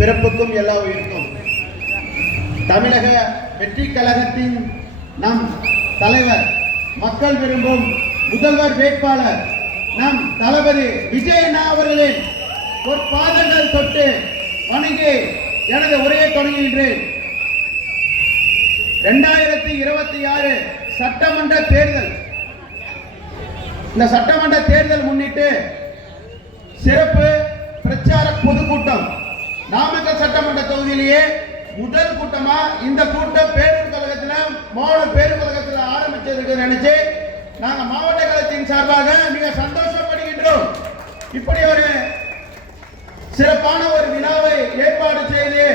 பிறப்புக்கும் எல்லா உயிருக்கும். தமிழக வெற்றி கழகத்தின் நம் தலைவர், மக்கள் விரும்பும் முதல்வர் வேட்பாளர் நம் தளபதி விஜய் அண்ணா அவர்களின் ஒரு பாதங்கள் தொட்டு வணங்கி எனது உரையை தொடங்குகின்றேன். 2026 சட்டமன்ற தேர்தல். இந்த சட்டமன்ற தேர்தல் முன்னிட்டு சிறப்பு பிரச்சார பொதுக்கூட்டம் நாமக்கல் சட்டமன்ற தொகுதியிலேயே முதல் கூட்டமா இந்த கூட்டம் பேரூர் கழகத்தில் மாவட்ட பேரூர் கழகத்தில் ஆரம்பிச்சதுக்கு நினைச்சு நாங்க மாவட்ட கழகத்தின் சார்பாக மிக சந்தோஷப்படுகின்றோம். இப்படி ஒரு சிறப்பான ஒரு விழாவை ஏற்பாடு செய்து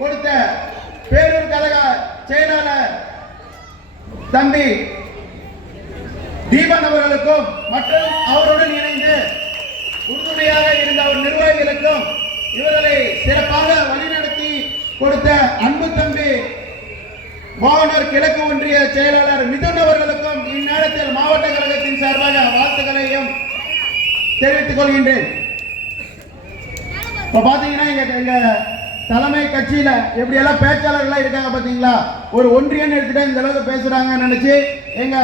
கொடுத்த பேரூர் கழக செயலாளர் தம்பி தீபன் அவர்களுக்கும் மற்றும் அவருடன் இணைந்து உறுதுணையாக இருந்த ஒரு நிர்வாகிகளுக்கும் இவர்களை சிறப்பாக வழிநடத்தி கொடுத்த அன்பு தம்பி மாவட்ட கிழக்கு ஒன்றிய செயலாளர் மிதுன் அவர்களுக்கும் இந்நேரத்தில் மாவட்ட கழகத்தின் சார்பாக வாழ்த்துக்களையும் தெரிவித்துக் கொள்கின்றேன். இப்ப பாத்தீங்கன்னா எங்க தலைமை கட்சியில எப்படி எல்லாம் பேச்சாளர்கள் இருக்காங்க பாத்தீங்களா, ஒரு ஒன்றியம் எடுத்துட்டு இந்த அளவுக்கு பேசுறாங்க நினைச்சு எங்க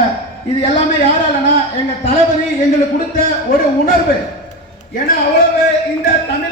இது எல்லாமே யாராலனா எங்க தளபதி எங்களுக்கு கொடுத்த ஒரு உணர்வு. ஏன்னா அவ்வளவு இந்த தமிழ்